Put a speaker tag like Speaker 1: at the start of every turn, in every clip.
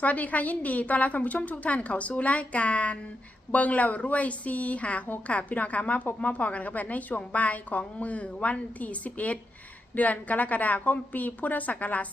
Speaker 1: สวัสดีค่ะยินดีตอนรับท่านผู้ชมทุกท่านเข้าสู่รายการเบิงแล้วรวยซีหาหกค่ะ พี่น้องคะมาพบมาพอกันกับแในช่วงบ่ายของมือวันที่ 11 เดือนกรกฎาคมปีพุทธศักราช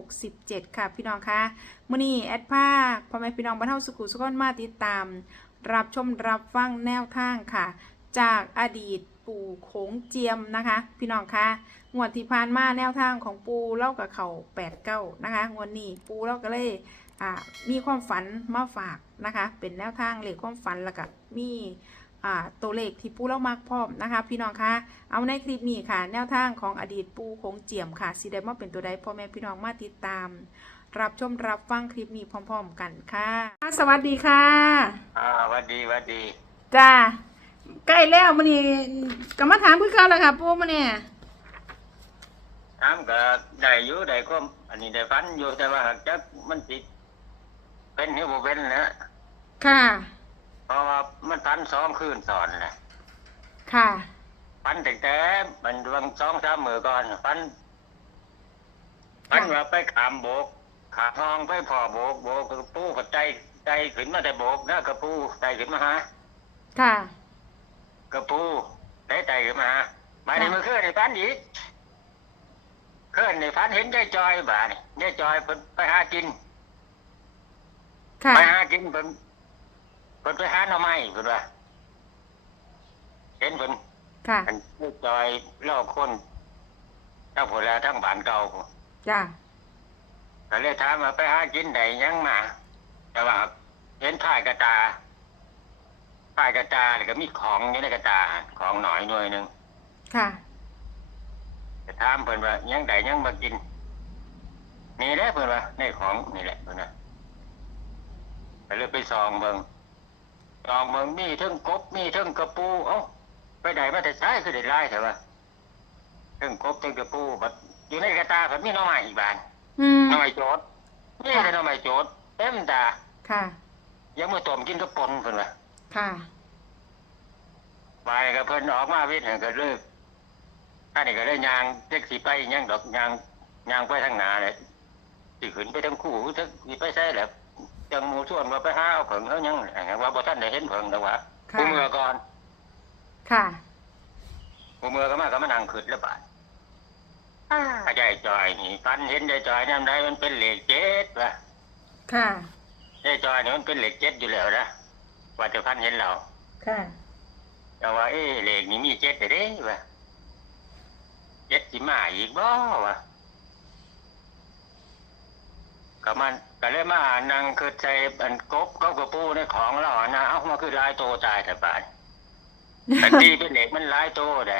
Speaker 1: 2567 ค่ะ พี่น้องคะมื้อนี้แอดภาคพ่อแม่พี่น้องบ้านเฮาสุขุสุขนมาติดตาม รับชมรับฟังแนวทางค่ะ จากอดีตปู่โขงเจียมนะคะ พี่น้องคะ งวดที่ผ่านมาแนวทางของปูเล่ากับเขาแปดเก้านะคะงวดนี้ปูเล่าก็เลยอ่ามีความฝันมาฝากนะคะ เป็นแนวทางเลขความฝันแล้วก็มีอ่าตัวเลขที่ปูเล่ามักพร้อมนะคะ พี่น้องคะเอาในคลิปนี้ค่ะ แนวทางของอดีตปูโขงเจียมค่ะสีได้มาเป็นตัวใดพ่อแม่พี่น้องมาติดตาม รับชมรับฟังคลิปนี้พร้อม ๆ กันค่ะสวัสดีค่ะ
Speaker 2: อ่าหวัดดีหวัดดี
Speaker 1: จ้าใกล้แล้วมันนี่ก็มาถามคือเก่าแล้วค่ะปู่มันเนี่ย
Speaker 2: ถามก็ได้อยู่ได้ก็อันนี้ได้ฟันอยู่แต่ว่าหากจักมันติดเป็นหรือบ่เป็นนะ
Speaker 1: ค่ะ
Speaker 2: เพราะว่ามันฟันซ้อมคืนสอนแหละ
Speaker 1: ค่ะ
Speaker 2: ฟันแต่แต่มันวันสองสามมือก่อนฟันฟันว่าไปขามโบก ขาทองไปพอโบกโบกกระปูกับใจใจขึ้นมาแต่โบกนะกระปูใจขึ้นมาหา
Speaker 1: ค่ะ
Speaker 2: กระปูได้ใจขึ้นมาหามาในมือเคลื่อนในฟันอีก เคลื่อนในฟันเห็นยายจอยบ่านี่ยายจอยเพิ่นไปหากิน
Speaker 1: ค่ะ
Speaker 2: ไปหากินเพิ่นเพิ่นไปหาหน่อไม้เพิ่นว่าเห็นเพิ่น
Speaker 1: ค่ะ
Speaker 2: อันผู้จอยเล่าคนทั้งผลแล้วทั้งบ้านเก่าพุ่น
Speaker 1: จ้า
Speaker 2: ก็เลยถามว่าไปหากินไหนยังมา แต่ว่าเห็นถ่ายกระตาถ่ายกระตาแล้วก็มีของอยู่ในกระตาของหน่อยหน่วยหนึ่ง
Speaker 1: ค่ะ
Speaker 2: จะถามเพิ่นว่ายังไดยังมากินนี่แหละเพิ่นว่าในของนี่แหละเพิ่นว่าก็เลยไปซองเบิ่งซองเบิ่งมีเทั้งกบมีเทั้งกระปูเอ้าไปไหนมาแต่ซ้ายคือได้ไล่แต่ว่าเทั้งกบเทั้งกระปูบัดอยู่ในกระตาเพิ่นมีหน่อไม้อีกบาน
Speaker 1: อืม
Speaker 2: หน่อไม้โจดนี่แต่หน่อไม้โจดเต็มตา
Speaker 1: ค่ะ
Speaker 2: ยังมือต้มกินกระปนเพิ่นว่า
Speaker 1: ค่ะ
Speaker 2: ไปกับเพิ่นออกมาวิทย์ให้ก็เลิก ท่านนี่ก็เลยยางเจ็กสีไปยังดอกยางยางไปทางหนาเลยสิขึ้นไปทั้งคู่ทั้งสิไปใช่แหละจังหมูส่วนว่าไปหาเอาเผิงเอายังว่าบ่ท่านได้เห็นเผิงแต่ว่า
Speaker 1: ค่ะ
Speaker 2: ผู้เมื่อก่อน
Speaker 1: ค่ะ
Speaker 2: ผู้เมื่อก็มาก็มานั่งขึ้นแล้วบาดอ้าใหญ่จอยนี่ฟันเห็นใหญ่จอยน้ำได้มันเป็นเหล็กเจ็ดว่ะ
Speaker 1: ค่ะ
Speaker 2: ใหญ่จอยนี่มันเป็นเหล็กเจ็ดอยู่แล้วนะว่าแต่ฟันเห็นเรา
Speaker 1: ค่ะ
Speaker 2: แต่ว่าเอ๊ะเหล็กนี่มีเจ็ดแต่เด้ว่ะ เจ็ดสิมาอีกบ่วะก็มันก็เลยมานั่งคือใจอันกบก็กระปูในของเราอะนะเอามาคือลายโตตายแต่บาดแต่ที่เป็นเหล็กมันลายโตได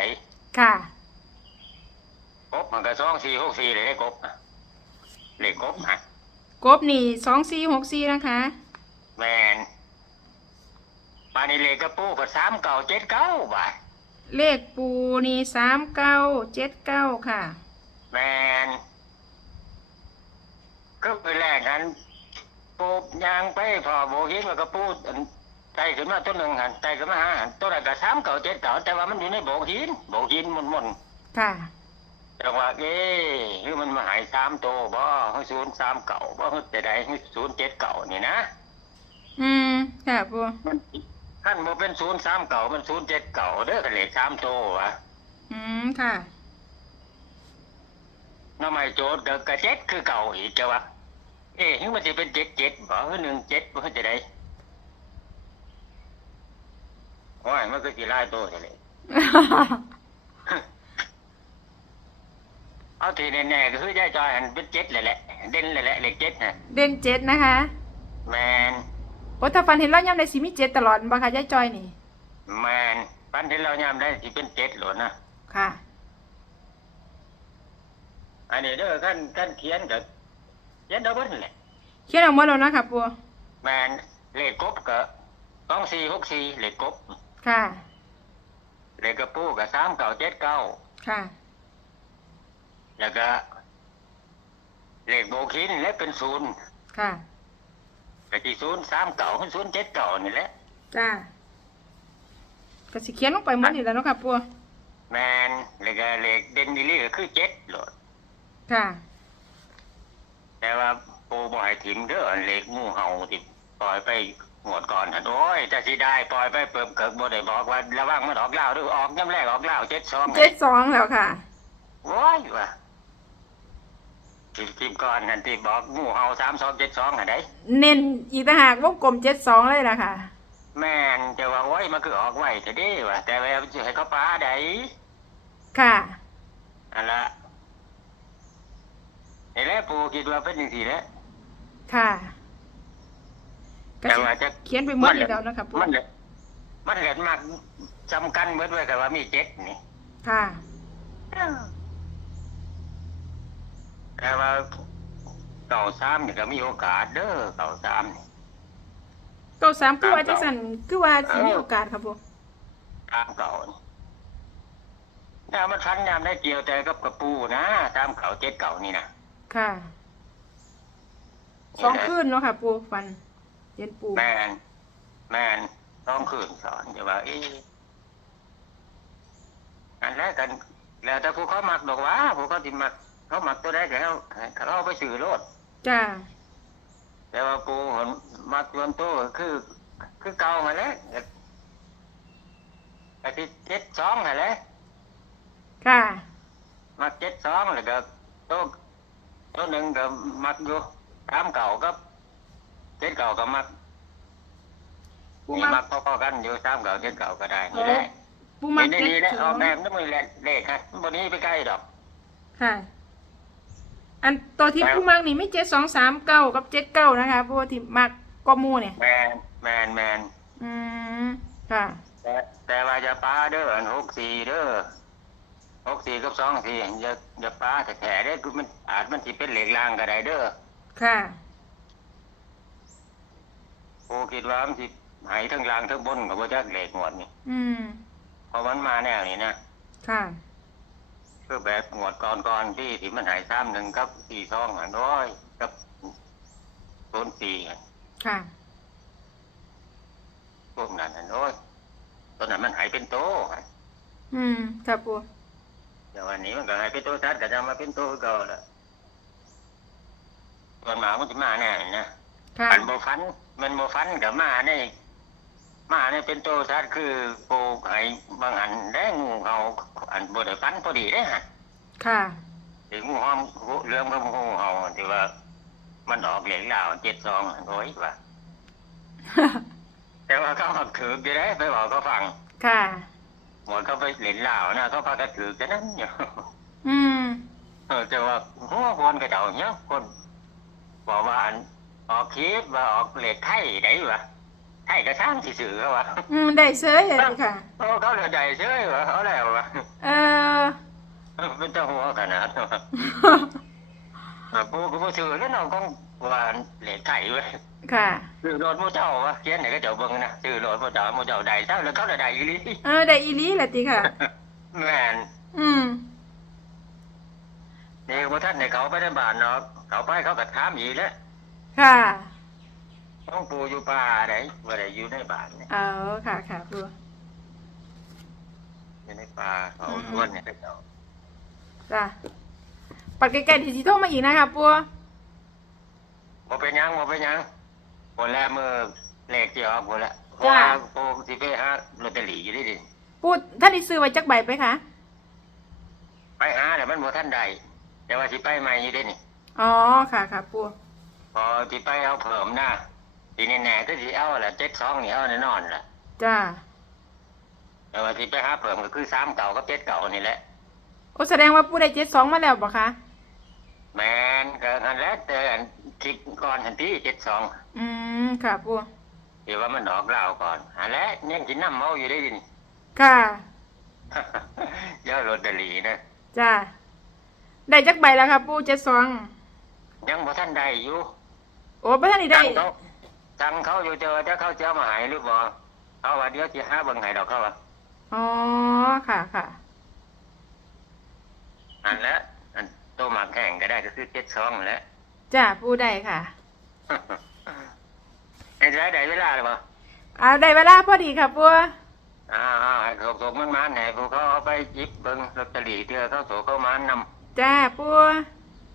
Speaker 1: ค่ะ
Speaker 2: กบมันก็สองสี่หกสี่เลยได้กบอะเหล็กกบฮะ
Speaker 1: กบนี่สองสี่หกสี่นะคะ
Speaker 2: แมนปานนี้เหล็กกระปูก็สามเก่าเจ็ดเก้าบาท
Speaker 1: เลขปูนี่สามเก้าเจ็ดเก้าค่ะ
Speaker 2: แมนก็ไปแรกนั้นปูยางไปพอโบเห็นว่ากระปูอันใจขึ้นมาต้นหนึ่งหันใจขึ้นมาหาหันต้นนั้นก็สามเก่าเจ็ดเก่าแต่ว่ามันอยู่ในโบกหินโบกหินมุนมุน
Speaker 1: ค่ะ
Speaker 2: ๆจังหวะเอ๊ะคือมันมาหายสามโตวบ่คือศูนย์สามเก่าบ่คือแต่ใดคือศูนย์เจ็ดเก่านี่นะ
Speaker 1: อืมค่ะปู
Speaker 2: มัน ขั้นโบเป็นศูนย์สามเก่ามันศูนย์เจ็ดเก่าเด้อกันเลยสามโตววะ
Speaker 1: อืมค่ะ
Speaker 2: น้ำไม่โจทย์ก็กระเจ็ดคือเก่าอีกจ้ะวะเอ๊ะมันจะเป็นเจ็ดเจ็ดบ่คือหนึ่งเจ็ดบ่คือจะได้โอ้ยมันก็สิหลายโตซะเลยเอาทีแน่ๆก็คือยายจอยหันเป็นเจ็ดเลยแหละ เด่นเลยแหละเลขเจ็ดน่ะ
Speaker 1: เด่นเจ็ดนะคะ
Speaker 2: แมน
Speaker 1: โอ้ถ้าฟันเห็นแล้วย่ำในสีมีเจ็ดตลอดบ่ค่ะยายจอยนี่
Speaker 2: แมนปันที่เรายามได้สิเป็นเจ็ดหลดนะ
Speaker 1: ค่ะ
Speaker 2: อันนี้เด้อขั้นขั้นเขียนก็เขียนเอาเบิ้นแหละ
Speaker 1: เขียนออกมาแล้วนะคะปู
Speaker 2: แมนเลขกบก็สองสี่หกสี่เลขกบ
Speaker 1: ค่ะ
Speaker 2: เลขกระปูก็สามเก้าเจ็ดเก้า
Speaker 1: ค่ะ
Speaker 2: แล้วก็เลขโบคินและเป็นศูนย์
Speaker 1: ค่ะ
Speaker 2: ก็ที่ศูนย์สามเก่าศูนย์เจ็ดเก่านี่แหละ
Speaker 1: จ้าก็สิเขียนลงไปหมดนี่แหล้วเนาะค่ะปู
Speaker 2: แมนแล้วก็เลขเด่นดีลี่ก็คือเจ็ดโหลด
Speaker 1: ค่ะ
Speaker 2: แต่ว่าปูบ่ให้ถิ่มเด้ออันเล็กงูเห่าที่ปล่อยไปหมดก่อนหั่นโอ้ยจะสิได้ปล่อยไปเปิบเกิกบ่ได้บอกว่าระวังมันออกเหล้าเด้วยออกย่ำแรกออกเหล้าเจ็ดสอง
Speaker 1: เจ็ดสองแล้วค่ะ
Speaker 2: โอ้ยว่ะ ทิมทิมก่อนนั่นที่บอกงูเห่าสามสองเจ็ดสองอันใด
Speaker 1: เน้นอีกต่างหากวงกลมเจ็ดสองเลยล่ะค่ะ
Speaker 2: แม่นจะว่าโอ้ยมันคือออกไว้จะดีว่ะแต่ว่าจะให้เขาป้าใด
Speaker 1: ค่ะ
Speaker 2: อันละนี่แหละปูคิดว่าเป็นอย่างสี่แหล้ว
Speaker 1: ค่ะก็
Speaker 2: แต่
Speaker 1: สิ
Speaker 2: ว่าจะ
Speaker 1: เขียนไปหมดแล้วนะคะปู
Speaker 2: มันเลยมันเหลือมากจำกันเบิดไว้แต่ว่ามีเจ็ดนี่
Speaker 1: ค่ะ
Speaker 2: แต่ว่าเก่าซ้ำนี่ก็มีโอกาสเด้อเก่าซ้ำนี่
Speaker 1: เก้าสามคือว่าจังสันคือว่าสิมีโอกาสครับปู
Speaker 2: ตามเก่านี่ถ้ามันทันยามได้เกี่ยวแต่กับกระปูนะตามเก่าเจ็ดเก่านี่นะ
Speaker 1: ค่ะสองคืนเนาะค่ะ ปูฟันเย็นปู
Speaker 2: แมนแมนต้องคืนสอนจะว่าเอ๊ะอันแรกกัน แล้วแต่ผู้เขามักดอกว่าผู้เขาที่มัก เขามักตัวได้แกเขาเขาเอาไปสื่อโลด
Speaker 1: จ้า
Speaker 2: แต่ว่าปูหนมักรวมตัวคือ คือเก่ามาแล้วไอ้ที่เจ็ดสองมาแล้ว
Speaker 1: ค่ะ
Speaker 2: มักเจ็ดสองแล้วก็ตัวตัวหนึ่งก็มักอยู่ตามเก่ากับเจ็ดเก่าก็มัก
Speaker 1: ปู
Speaker 2: นี่
Speaker 1: มัก
Speaker 2: มักพอๆกันอยู่ตามเก่าเจ็ดเก่าก็ได้นี่แหละ
Speaker 1: ปูมัก
Speaker 2: นี่
Speaker 1: เจ็ด
Speaker 2: ดีๆแล้ว
Speaker 1: ส
Speaker 2: อ
Speaker 1: อ
Speaker 2: องกแบบนั่นมือแหละเลขฮะบนนี้ไปใกล้ดอก
Speaker 1: ค่ะ อันตัวที่ปูมักนี่ไม่เจ็ดสองสามเก้ากับเจ็ดเก้านะคะปูที่มักก็มูเนี่ย
Speaker 2: แมนแมนแมน
Speaker 1: อืมค่ะ
Speaker 2: แต่แต่ว่าจะป้าเด้ออันหกสี่เด้อหกสี่กับสองสี่อย่าอย่าป้าแต่แถได้อคือมันอาจมันสิเป็นเหล็กลางก็ได้เด้อ
Speaker 1: ค่ะ
Speaker 2: โอคิดว่ามันสิหายทั้งลางทั้งบนกับว่าจักเหล็กหมดนี่
Speaker 1: อืม
Speaker 2: เพราะมันมาแนวนี้นะ
Speaker 1: ค่ะ
Speaker 2: คือแบบหมวดก่อนๆที่ที่มันหายซ้ำหนึ่งกับสี่ซองหันร้อยกับต้นสี่หั่น
Speaker 1: ค่ะ
Speaker 2: พวกนั้นหันโอ้ยตอนนั้นมันหายเป็นโตหั่น
Speaker 1: อืมค่ะปู
Speaker 2: เดี๋ยววันนี้มันก็หายเป็นโตชัดก็จะมาเป็นโตก็แล้วส่วนหมามันจะมาแน่นะ
Speaker 1: ค่ะ
Speaker 2: อันโมฟัน มันโมฟันกับมาในมาในเป็นโตชัดคือโปไห้บางอันได้งูเขา อันบไดฟันพอดีได้ฮะ
Speaker 1: ค่ะ
Speaker 2: ถึงงูห้อมเรื่องของงูเห่าที่ว่า มันออกเหลียงเหล่าเจ็ดซองโอ้ยว่าแต่ว่าเขาหักถือจะได้ไปบอกเขาฟัง
Speaker 1: ค่ะ
Speaker 2: หมดเขาไปเหลียงเหล่านะเขาพากันถือกันนั้นอยู่
Speaker 1: อืม
Speaker 2: เออแต่ว่าหัวคนกระเจ้าเนี่ยคนบอกว่าอันออกคลิปว่าออกเหล็กไทยได้วะไทยกระช่างสิสื่อเขาวะ
Speaker 1: อืมได้เสยเลยค่ะ
Speaker 2: โอ้เขาเหลือใจเฉยวะเขาแล้ววะ
Speaker 1: เออ
Speaker 2: เป็นเจ้าหัวขนาดวะอะปูก็บ่สื่อแล้วน้องก็ว่าเหล็กไทยเว้ย
Speaker 1: ค่ะ
Speaker 2: สื่อโหลดโมเจ้าวะเขียนไหนก็เจ้าเบิ่งนะสื่อโหลดโมเจ้าโมเจ้าใดเจ้าแล้วเขาเลยใดอีหลี
Speaker 1: เออได้อีหลีแหละติค่ะ
Speaker 2: แม่น
Speaker 1: อืม
Speaker 2: นี่ว่าท่านในเขาไปในบ้านเนาะเขาไปเขาก็ถามอีกแล้ว
Speaker 1: ค่ะ
Speaker 2: ต้องปูอยู่ป่าไหนว่าได้อยู่ในบ้านเนี่ย
Speaker 1: เออค่ะค่ะปู
Speaker 2: อยู่ในป่าเขาทวนเนี่ยก็เจ้า
Speaker 1: จ้ะปัดใกล้ๆที่สิโทรมาอีกนะคะปู
Speaker 2: บ่เป็นหยังบ่เป็นหยังคนแรกมือเลขที่ออกหมดแล้วเพราะว่าปูสิไปหาลอตเตอรี่อยู่ดิดิ
Speaker 1: ปูท่านได้ซื้อไว้จักใบไปคะ
Speaker 2: ไปหาแต่มันบ่ทันใดแต่ว่าสิไปใหม่อยู่ดินี่
Speaker 1: อ๋อค่ะค่ะปู
Speaker 2: พอสิไปเอาเพิ่มนะทีแน่ๆก็สิเอาละเจ็ดสองนี่เอาแน่นอนละ
Speaker 1: จ้า
Speaker 2: แต่ว่าสิไปหาเพิ่มก็คือสามเก่ากับเจ็ดเก่านี่แหละ
Speaker 1: โอ้แสดงว่าปูได้เจ็ดสองมาแล้วบ่คะ
Speaker 2: แมนก็อันแรกแต่อันคลิปก่อนทันทีเจ็ดสอง
Speaker 1: อืมค่ะปู
Speaker 2: ที่ว่ามันออกเหล่าก่อนอันแรกยังกินน้ำเมาอยู่ได้ดินี่
Speaker 1: ค่ะ
Speaker 2: เยอะลอตเตอรี่นะ
Speaker 1: จ้าได้จักใบแล้วค่ะปูเจ็ดสอง
Speaker 2: ยังบ่ทันได้อยู่
Speaker 1: โอ้บ่ท่านได้ได้
Speaker 2: สั่งเขาสั่งเขาอยู่เจอถ้าเขาจะเอามาใหายหรือบ่เขาว่าเดี๋ยวสิหาเบิ่งให้ดอกเขาว่า
Speaker 1: อ๋อ ค่ะค่ะ
Speaker 2: อันแล้วอันโตหมากแห้งก็ได้ก็คือเจ็ดสองแหล้ว
Speaker 1: จ้าปูได้ค่ะ
Speaker 2: ไอ้ได้ได้เวลาหรือเปล่า
Speaker 1: อ่าได้เวลาพอดีค่ะปู
Speaker 2: อ่าๆให้สกๆมันๆให้พวกเขาเอาไปหยิบเบิ่งลอตเตอรี่เทื่อเขาโสเขามานำ
Speaker 1: จ้าปู
Speaker 2: โอ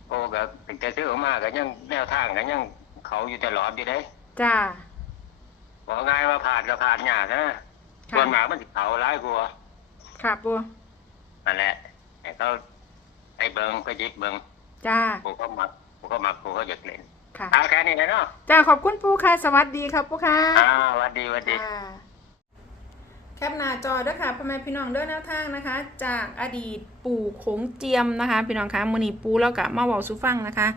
Speaker 2: โอ้ก็ถึงจะซื้อออกมาก็ยังแนวทางก็ยังเขาอยู่ตลอดอยู่เด้
Speaker 1: จ้า
Speaker 2: บอกง่ายว่าผ่านก็ผ่านยากนะ ส่วนมากมันสิเขาร้ายกว่า
Speaker 1: ค่ะปู
Speaker 2: นั่นแหละให้เขาไอ้เบิงก็ยิบเบิง
Speaker 1: จ้า
Speaker 2: กูก็มักกูก็มักกูก็อยากเล่น
Speaker 1: ค่ะ
Speaker 2: เอาแค่นี้นะเนาะ
Speaker 1: จ้าขอบคุณปูค่ะ สวัสดีครับปูค่ะ
Speaker 2: อ่าหวัดดีหวัดดี
Speaker 1: จ้าแคปหน้าจอเด้วยค่ะพ่อแม่พี่น้องเด้อแนวทางนะคะ จากอดีตปู่โขงเจียมนะคะ พี่น้องคะมือนีปูแล้วกับมาเว้าสู่ฟังนะคะ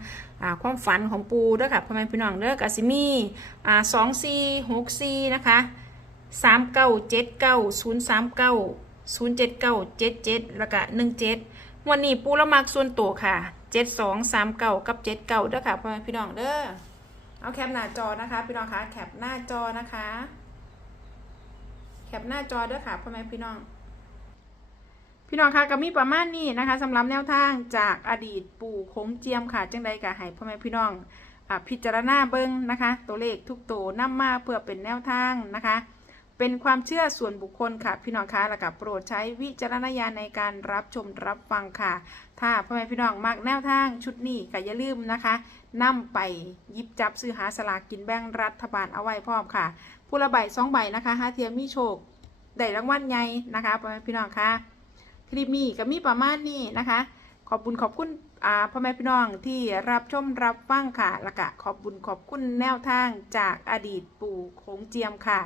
Speaker 1: อ่าความฝันของปูเด้อค่ะพ่อแม่พี่น้องเด้อกับซิมีอ่าสองสี่หกสี่นะคะ สามเก้าเจ็ดเก้าศูนย์สามเก้าศูนย์เจ็ดเก้าเจ็ดเจ็ดแล้วก็หนึ่งเจ็ดวันนี้ปูละมักส่วนตัวค่ะเจ็ดสองสามเก้ากับเจ็ดเก้าเด้อค่ะพ่อแม่พี่น้องเด้อเอาแคปหน้าจอนะคะพี่น้องคะแคปหน้าจอนะคะ แคปหน้าจอด้วยค่ะพ่อแม่พี่น้อง พี่น้องคะก็มีประมาณนี้นะคะสำหรับแนวทางจากอดีตปู่โค้งเจียมค่ะจังใดก็ให้พ่อแม่พี่น้องอพิจารณาเบิ้งนะคะ ตัวเลขทุกตัวนำมาเพื่อเป็นแนวทางนะคะ เป็นความเชื่อส่วนบุคคลค่ะ พี่น้องคะแล้วก็โปรดใช้วิจารณญาณในการรับชมรับฟังค่ะ ถ้าพ่อแม่พี่น้องมักแนวทางชุดนี้ก็อย่าลืมนะคะนำไปยิบจับซื้อหาสลากกินแบ่งรัฐบาลเอาไว้พร้อมค่ะ ผู้ละใบสองใบนะคะฮาเทียมมีโชคได้รางวัลใหญ่นะคะพ่อแม่พี่น้องคะคลิปนี้ก็มีประมาณนี้นะคะ ขอบบุญขอบคุณพ่อแม่พี่น้องที่รับชมรับฟังค่ะแล้วก็ขอบบุญขอบคุณแนวทางจากอดีตปู่โขงเจียมค่ะ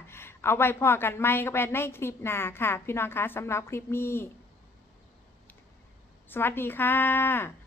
Speaker 1: เอาไว้พอกันไหมก็เป็นในคลิปหน้าค่ะ พี่น้องคะสำหรับคลิปนี้ สวัสดีค่ะ